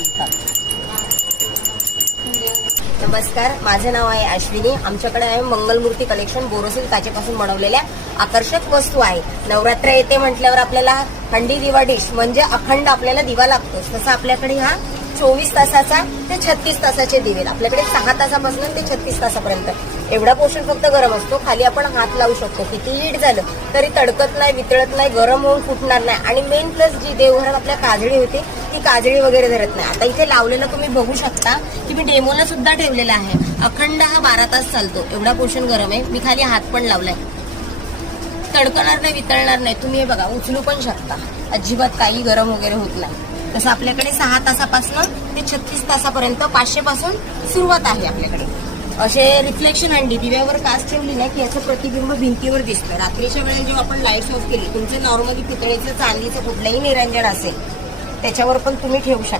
चालतात. नमस्कार, माझे नाव आहे अश्विनी. आमच्याकडे आहे मंगलमूर्ती कलेक्शन. बोरोसिल काचेपासून बनवलेल्या आकर्षक वस्तू आहे. नवरात्र येते म्हटल्यावर आपल्याला हंडी दिवा डिश म्हणजे अखंड आपल्याला दिवा लागतोच. तसं आपल्याकडे हा 24 तासाचा ते 36 तासाचे दिवे. आपल्याकडे 6 तासापासून ते 36 तासापर्यंत एवढा पोर्शन फक्त गरम असतो. खाली आपण हात लावू शकतो. किती हीट झालं तरी तडकत नाही, वितळत नाही, गरम होऊन फुटणार नाही. आणि मेन प्लस जी देवघरात आपल्या काजळी होते ती काजळी वगैरे धरत नाही. आता इथे लावलेलं तुम्ही बघू शकता की मी डेमोला सुद्धा ठेवलेला आहे. अखंड हा 12 तास चालतो. एवढा पोर्शन गरम आहे. मी खाली हात पण लावलाय. तडकणार नाही, वितळणार नाही. तुम्ही हे बघा, उचलू पण शकता. अजिबात काही गरम वगैरे होत नाही. तसं आपल्याकडे 6 तासापासून ते 36 तासापर्यंत 500 पासून सुरुवात आहे आपल्याकडे. असे रिफ्लेक्शन हंडी दिव्यावर काच ठेवली ना की याचं प्रतिबिंब भिंतीवर दिसतं. रात्रीच्या वेळेला जेव्हा आपण लाईट्स ऑफ केली, तुमचं नॉर्मली पितळेचं, चांदीचं कुठलंही निरंजन असेल त्याच्यावर पण तुम्ही ठेवू शकता.